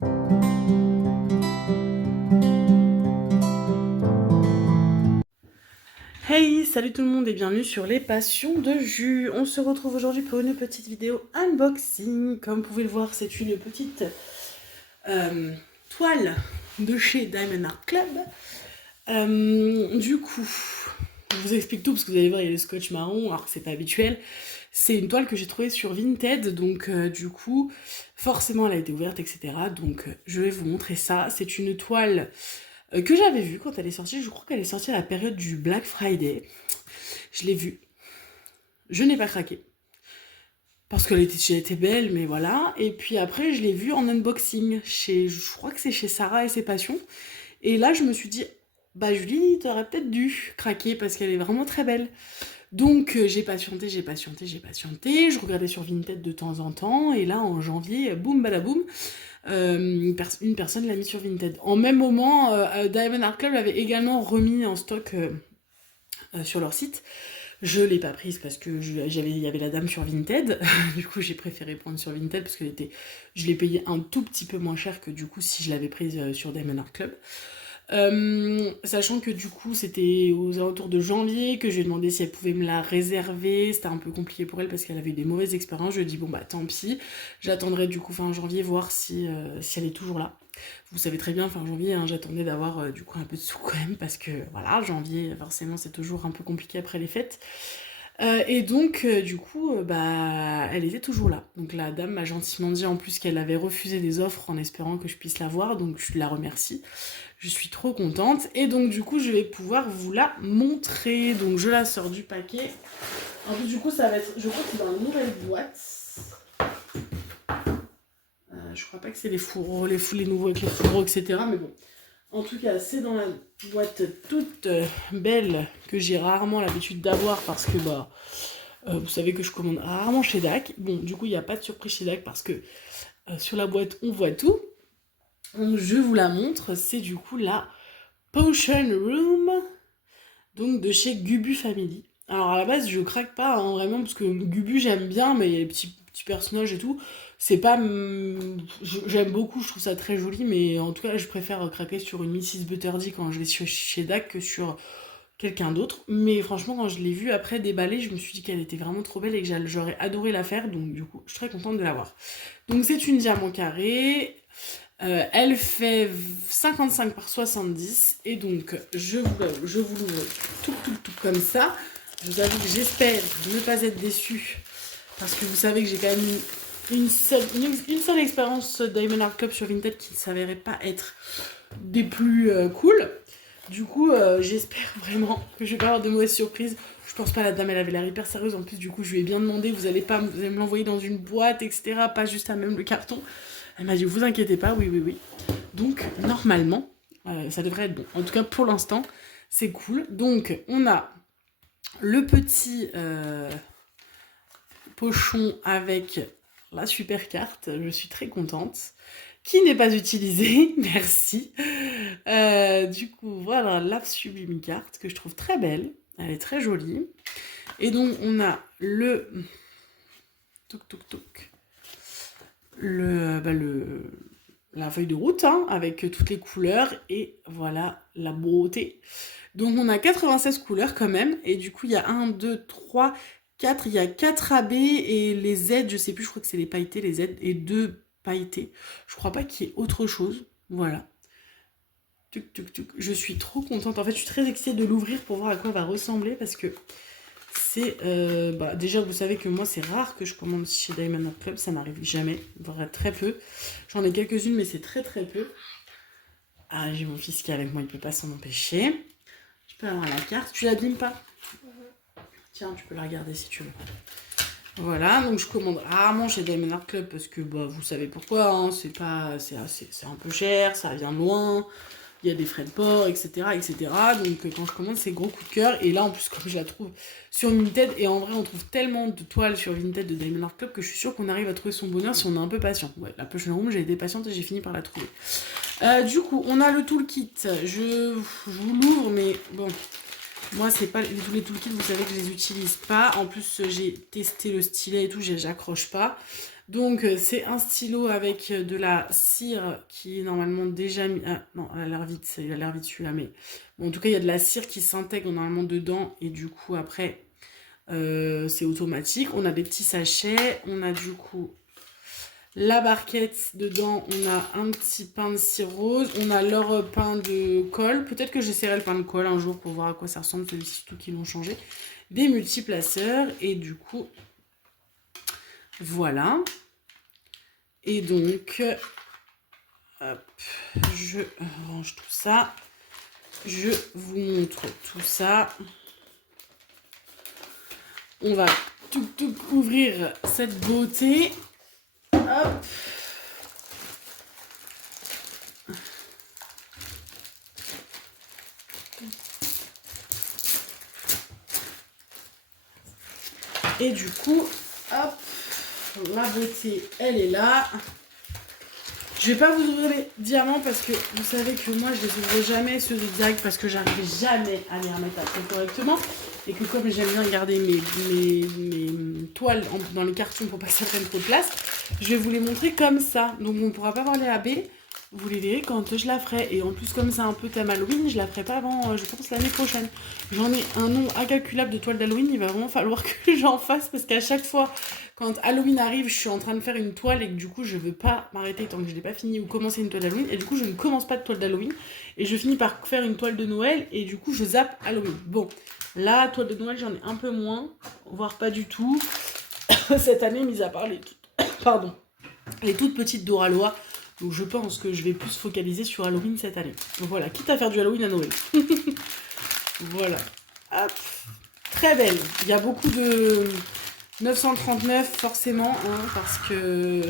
Hey, salut tout le monde et bienvenue sur les passions de jus. On se retrouve aujourd'hui pour une petite vidéo unboxing. Comme vous pouvez le voir, c'est une petite toile de chez Diamond Art Club. Du coup, je vous explique tout parce que vous allez voir, il y a le scotch marron, alors que c'est pas habituel. C'est une toile que j'ai trouvée sur Vinted, donc du coup, forcément elle a été ouverte, etc. Donc je vais vous montrer ça. C'est une toile que j'avais vue quand elle est sortie. Je crois qu'elle est sortie à la période du Black Friday. Je l'ai vue. Je n'ai pas craqué. Parce qu'elle était belle, mais voilà. Et puis après, je l'ai vue en unboxing. Je crois que c'est chez Sarah et ses passions. Et là, je me suis dit, bah Julie, t'aurais peut-être dû craquer parce qu'elle est vraiment très belle. Donc j'ai patienté. Je regardais sur Vinted de temps en temps. Et là, en janvier, boum badaboum, une personne l'a mis sur Vinted. En même moment, Diamond Art Club l'avait également remis en stock sur leur site. Je l'ai pas prise parce que il y avait la dame sur Vinted. Du coup, j'ai préféré prendre sur Vinted parce que je l'ai payé un tout petit peu moins cher que du coup si je l'avais prise sur Diamond Art Club. Sachant que du coup c'était aux alentours de janvier que je lui ai demandé si elle pouvait me la réserver. C'était un peu compliqué pour elle parce qu'elle avait eu des mauvaises expériences. Je lui ai dit bon bah tant pis, j'attendrai du coup fin janvier voir si elle est toujours là. Vous savez très bien fin janvier, hein, j'attendais d'avoir du coup un peu de sous quand même parce que voilà, janvier forcément c'est toujours un peu compliqué après les fêtes. Et donc, du coup, bah, elle était toujours là. Donc la dame m'a gentiment dit en plus qu'elle avait refusé des offres en espérant que je puisse la voir, donc je la remercie. Je suis trop contente. Et donc, du coup, je vais pouvoir vous la montrer. Donc, je la sors du paquet. En plus, du coup, ça va être, je crois que c'est dans une nouvelle boîte. Je crois pas que c'est les fourreaux, les nouveaux avec les fourreaux, etc. Mais bon. En tout cas, c'est dans la boîte toute belle que j'ai rarement l'habitude d'avoir parce que bah vous savez que je commande rarement chez DAC. Bon, du coup, il n'y a pas de surprise chez DAC parce que sur la boîte, on voit tout. Donc, je vous la montre. C'est du coup la Potion Room, donc de chez Gubu Family. Alors, à la base, je craque pas hein, vraiment parce que Gubu, j'aime bien, mais il y a les petits personnages et tout. C'est pas. J'aime beaucoup, je trouve ça très joli, mais en tout cas, je préfère craquer sur une Mrs. Butterdy quand je vais chez DAC que sur quelqu'un d'autre. Mais franchement, quand je l'ai vue après déballer, je me suis dit qu'elle était vraiment trop belle et que j'aurais adoré la faire. Donc, du coup, je suis très contente de l'avoir. Donc, c'est une diamant carré. Elle fait 55 par 70. Et donc, je vous l'ouvre tout comme ça. Je vous avoue que j'espère ne pas être déçue. Parce que vous savez que j'ai quand même une seule expérience Diamond Art Club sur Vinted qui ne s'avérait pas être des plus cool. Du coup, j'espère vraiment que je vais pas avoir de mauvaises surprises. Je pense pas, la dame, elle avait l'air hyper sérieuse. En plus, du coup, je lui ai bien demandé, vous allez me l'envoyer dans une boîte, etc. Pas juste à même le carton. Elle m'a dit, vous inquiétez pas, oui. Donc, normalement, ça devrait être bon. En tout cas, pour l'instant, c'est cool. Donc, on a le petit pochon avec la super carte. Je suis très contente. Qui n'est pas utilisée, merci. Du coup, voilà la sublime carte que je trouve très belle. Elle est très jolie. Et donc, on a le... La feuille de route, hein, avec toutes les couleurs. Et voilà la beauté. Donc, on a 96 couleurs quand même. Et du coup, il y a 1, 2, 3, 4. Il y a 4 AB et les Z, je sais plus, je crois que c'est les pailletés, les Z, et 2 pailletés. Je crois pas qu'il y ait autre chose. Voilà. Je suis trop contente. En fait, je suis très excitée de l'ouvrir pour voir à quoi elle va ressembler parce que c'est... déjà, vous savez que moi, c'est rare que je commande chez Diamond Art Club. Ça n'arrive jamais. Vraiment très peu. J'en ai quelques-unes, mais c'est très peu. Ah, j'ai mon fils qui est avec moi. Il peut pas s'en empêcher. Je peux avoir la carte. Tu l'abîmes pas? Tiens, tu peux la regarder si tu veux. Voilà, donc je commande rarement chez Diamond Art Club parce que bah, vous savez pourquoi, hein, c'est un peu cher, ça vient de loin, il y a des frais de port, etc. Donc quand je commande, c'est gros coup de cœur. Et là, en plus, comme je la trouve sur Vinted, et en vrai, on trouve tellement de toiles sur Vinted de Diamond Art Club que je suis sûre qu'on arrive à trouver son bonheur si on est un peu patient. Ouais, la Potion Room, j'ai été patiente et j'ai fini par la trouver. Du coup, on a le toolkit. Je vous l'ouvre, mais bon... Moi, c'est pas tous les toolkits, vous savez que je les utilise pas. En plus, j'ai testé le stylet et tout, j'accroche pas. Donc c'est un stylo avec de la cire qui est normalement déjà mis... Ah non, elle a l'air vite celui-là, mais... Bon, en tout cas, il y a de la cire qui s'intègre normalement dedans, et du coup, après, c'est automatique. On a des petits sachets, on a du coup la barquette. Dedans, on a un petit pain de cire rose, on a leur pain de colle. Peut-être que j'essaierai le pain de colle un jour pour voir à quoi ça ressemble, celui-ci, surtout qu'ils l'ont changé. Des multiplaceurs, et du coup, voilà. Et donc, hop, je range tout ça. Je vous montre tout ça. On va tout ouvrir cette beauté. Hop. Et du coup, hop, la beauté, elle est là. Je vais pas vous ouvrir les diamants parce que vous savez que moi je les ouvre jamais ceux de Zag parce que j'arrive jamais à les remettre après correctement et que comme j'aime bien garder mes toiles dans les cartons pour pas que ça prenne trop de place, je vais vous les montrer comme ça. Donc on pourra pas voir les AB, vous les verrez quand je la ferai. Et en plus comme c'est un peu thème Halloween, je la ferai pas avant, je pense, l'année prochaine. J'en ai un nombre incalculable de toiles d'Halloween, il va vraiment falloir que j'en fasse parce qu'à chaque fois quand Halloween arrive, je suis en train de faire une toile et que du coup je veux pas m'arrêter tant que je l'ai pas fini ou commencer une toile d'Halloween, et du coup je ne commence pas de toile d'Halloween et je finis par faire une toile de Noël et du coup je zappe Halloween. Bon, là toile de Noël j'en ai un peu moins, voire pas du tout cette année, mis à part les toutes petites Doralois. Donc je pense que je vais plus focaliser sur Halloween cette année. Donc voilà, quitte à faire du Halloween à Noël. Voilà. Hop. Très belle. Il y a beaucoup de 939 forcément, hein, parce que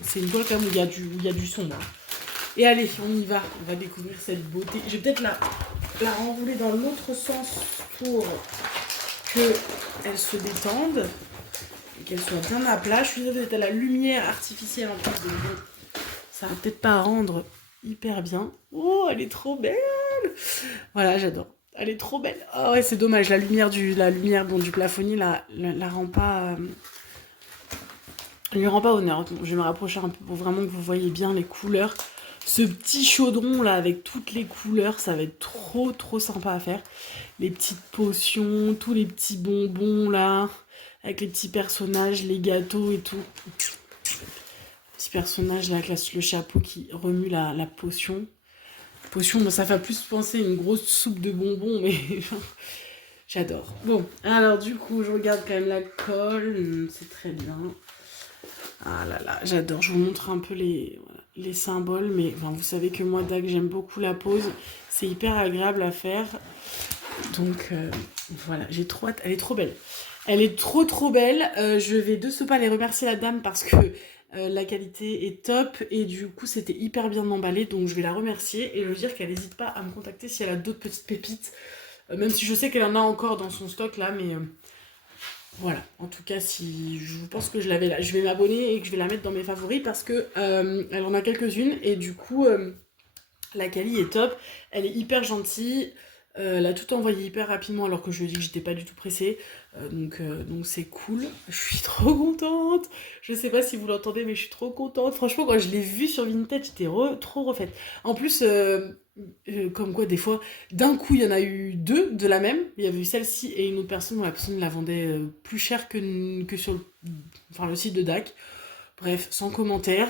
c'est une toile quand même où il y a du sombre. Et allez, on y va. On va découvrir cette beauté. Je vais peut-être la renrouler dans l'autre sens pour qu'elle se détende et qu'elle soit bien à plat. Je suis désolée d'être à la lumière artificielle en plus. Donc ça va peut-être pas rendre hyper bien. Oh, elle est trop belle. Voilà, j'adore. Elle est trop belle. Oh ouais, c'est dommage. La lumière du plafonnier la rend pas... elle lui rend pas honneur. Donc, je vais me rapprocher un peu pour vraiment que vous voyez bien les couleurs. Ce petit chaudron là avec toutes les couleurs, ça va être trop sympa à faire. Les petites potions, tous les petits bonbons là, avec les petits personnages, les gâteaux et tout. Petit personnage là avec le chapeau qui remue la potion. Potion, bon, ça fait plus penser à une grosse soupe de bonbons, mais j'adore. Bon, alors du coup, je regarde quand même la colle, c'est très bien. Ah là là, j'adore. Je vous montre un peu les symboles, mais enfin, vous savez que moi, Dag, j'aime beaucoup la pose. C'est hyper agréable à faire. Donc voilà, j'ai trop hâte. Elle est trop belle. Elle est trop belle. Je vais de ce pas les remercier la dame parce que la qualité est top et du coup c'était hyper bien emballé, donc je vais la remercier et je veux dire qu'elle n'hésite pas à me contacter si elle a d'autres petites pépites, même si je sais qu'elle en a encore dans son stock là, mais voilà, en tout cas si je pense que je l'avais là, je vais m'abonner et que je vais la mettre dans mes favoris parce que elle en a quelques-unes et du coup la quali est top, elle est hyper gentille. Elle a tout envoyé hyper rapidement alors que je lui ai dit que j'étais pas du tout pressée. Donc c'est cool. Je suis trop contente. Je sais pas si vous l'entendez, mais je suis trop contente. Franchement, quand je l'ai vue sur Vinted, j'étais trop refaite. En plus, comme quoi, des fois, d'un coup, il y en a eu deux de la même. Il y avait eu celle-ci et une autre personne dont la personne la vendait plus cher que sur le site de DAC. Bref, sans commentaire.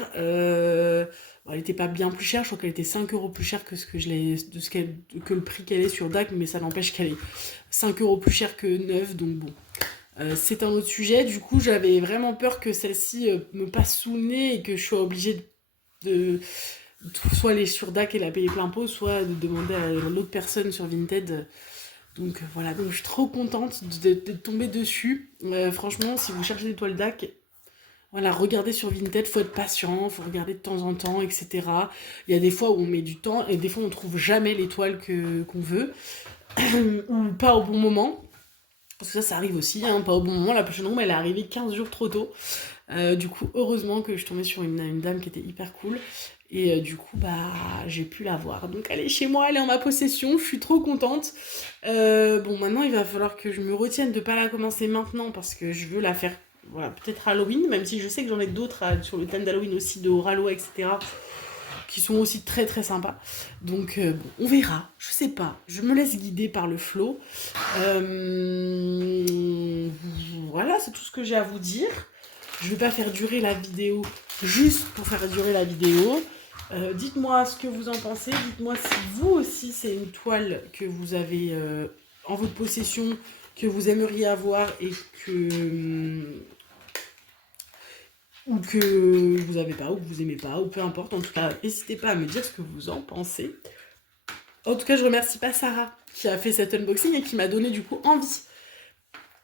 Bon, elle était pas bien plus chère, je crois qu'elle était 5 € plus chère que que le prix qu'elle est sur DAC, mais ça n'empêche qu'elle est 5 € plus chère que neuve, donc bon. C'est un autre sujet. Du coup, j'avais vraiment peur que celle-ci me passe sous le nez et que je sois obligée de soit aller sur DAC et la payer plein pot, soit de demander à l'autre personne sur Vinted. Donc voilà, donc je suis trop contente de tomber dessus. Franchement, si vous cherchez des toiles DAC, voilà, regardez sur Vinted, faut être patient, faut regarder de temps en temps, etc. Il y a des fois où on met du temps et des fois on trouve jamais l'étoile qu'on veut ou pas au bon moment. Parce que ça arrive aussi, hein, pas au bon moment. La prochaine room, elle est arrivée 15 jours trop tôt. Du coup, heureusement que je tombais sur une dame qui était hyper cool. Et du coup, bah, j'ai pu la voir. Donc, elle est chez moi, elle est en ma possession. Je suis trop contente. Bon, maintenant, il va falloir que je me retienne de pas la commencer maintenant parce que je veux la faire voilà, peut-être Halloween, même si je sais que j'en ai d'autres sur le thème d'Halloween aussi, de Horalo, etc., qui sont aussi très très sympas. Donc bon, on verra, je sais pas, je me laisse guider par le flow. Voilà, c'est tout ce que j'ai à vous dire. Je vais pas faire durer la vidéo juste pour faire durer la vidéo. Dites-moi ce que vous en pensez. Dites-moi si vous aussi c'est une toile que vous avez en votre possession, que vous aimeriez avoir et que ou que vous avez pas, ou que vous aimez pas, ou peu importe. En tout cas, n'hésitez pas à me dire ce que vous en pensez. En tout cas, je remercie pas Sarah qui a fait cet unboxing et qui m'a donné du coup envie.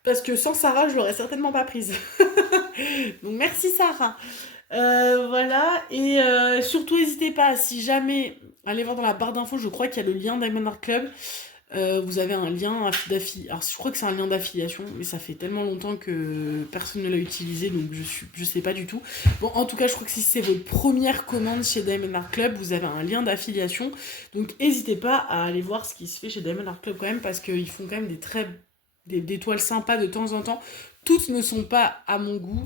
Parce que sans Sarah, je l'aurais certainement pas prise. Donc merci Sarah. Voilà, et surtout n'hésitez pas, si jamais, allez voir dans la barre d'infos, je crois qu'il y a le lien Diamond Art Club. Vous avez un lien d'affiliation. Alors je crois que c'est un lien d'affiliation, mais ça fait tellement longtemps que personne ne l'a utilisé, donc je sais pas du tout. Bon, en tout cas, je crois que si c'est votre première commande chez Diamond Art Club, vous avez un lien d'affiliation. Donc n'hésitez pas à aller voir ce qui se fait chez Diamond Art Club quand même, parce qu'ils font quand même des toiles sympas de temps en temps. Toutes ne sont pas à mon goût.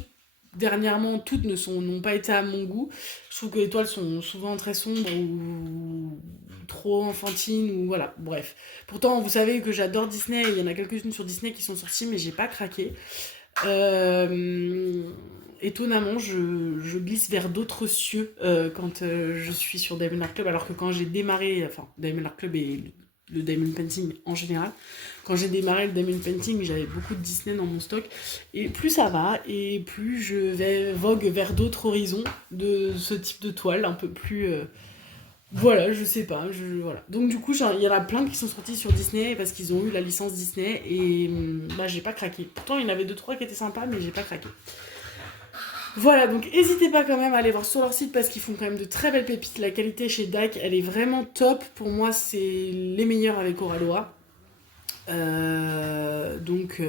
Dernièrement, toutes n'ont pas été à mon goût. Je trouve que les toiles sont souvent très sombres ou trop enfantines, ou voilà, bref. Pourtant, vous savez que j'adore Disney, il y en a quelques-unes sur Disney qui sont sorties, mais j'ai pas craqué. Étonnamment, je glisse vers d'autres cieux quand je suis sur Diamond Art Club, alors que quand j'ai démarré, enfin, Diamond Art Club et le Diamond Painting en général, quand j'ai démarré le Diamond Painting, j'avais beaucoup de Disney dans mon stock, et plus ça va, et plus je vais vogue vers d'autres horizons de ce type de toile, un peu plus... voilà, je sais pas, voilà. Donc du coup, il y en a plein qui sont sortis sur Disney parce qu'ils ont eu la licence Disney, et bah j'ai pas craqué. Pourtant, il y en avait 2-3 qui étaient sympas, mais j'ai pas craqué. Voilà, donc n'hésitez pas quand même à aller voir sur leur site parce qu'ils font quand même de très belles pépites. La qualité chez DAC, elle est vraiment top. Pour moi, c'est les meilleurs avec Oraloa. Donc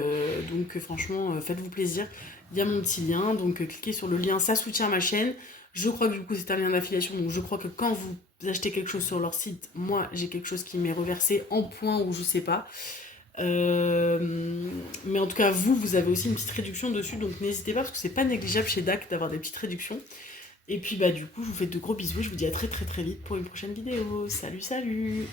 franchement, faites-vous plaisir. Il y a mon petit lien, donc cliquez sur le lien, ça soutient ma chaîne. Je crois que du coup c'est un lien d'affiliation, donc je crois que quand vous achetez quelque chose sur leur site, moi j'ai quelque chose qui m'est reversé en points ou je sais pas. Mais en tout cas, vous avez aussi une petite réduction dessus, donc n'hésitez pas parce que c'est pas négligeable chez DAC d'avoir des petites réductions. Et puis bah du coup, je vous fais de gros bisous, je vous dis à très très très vite pour une prochaine vidéo. Salut salut!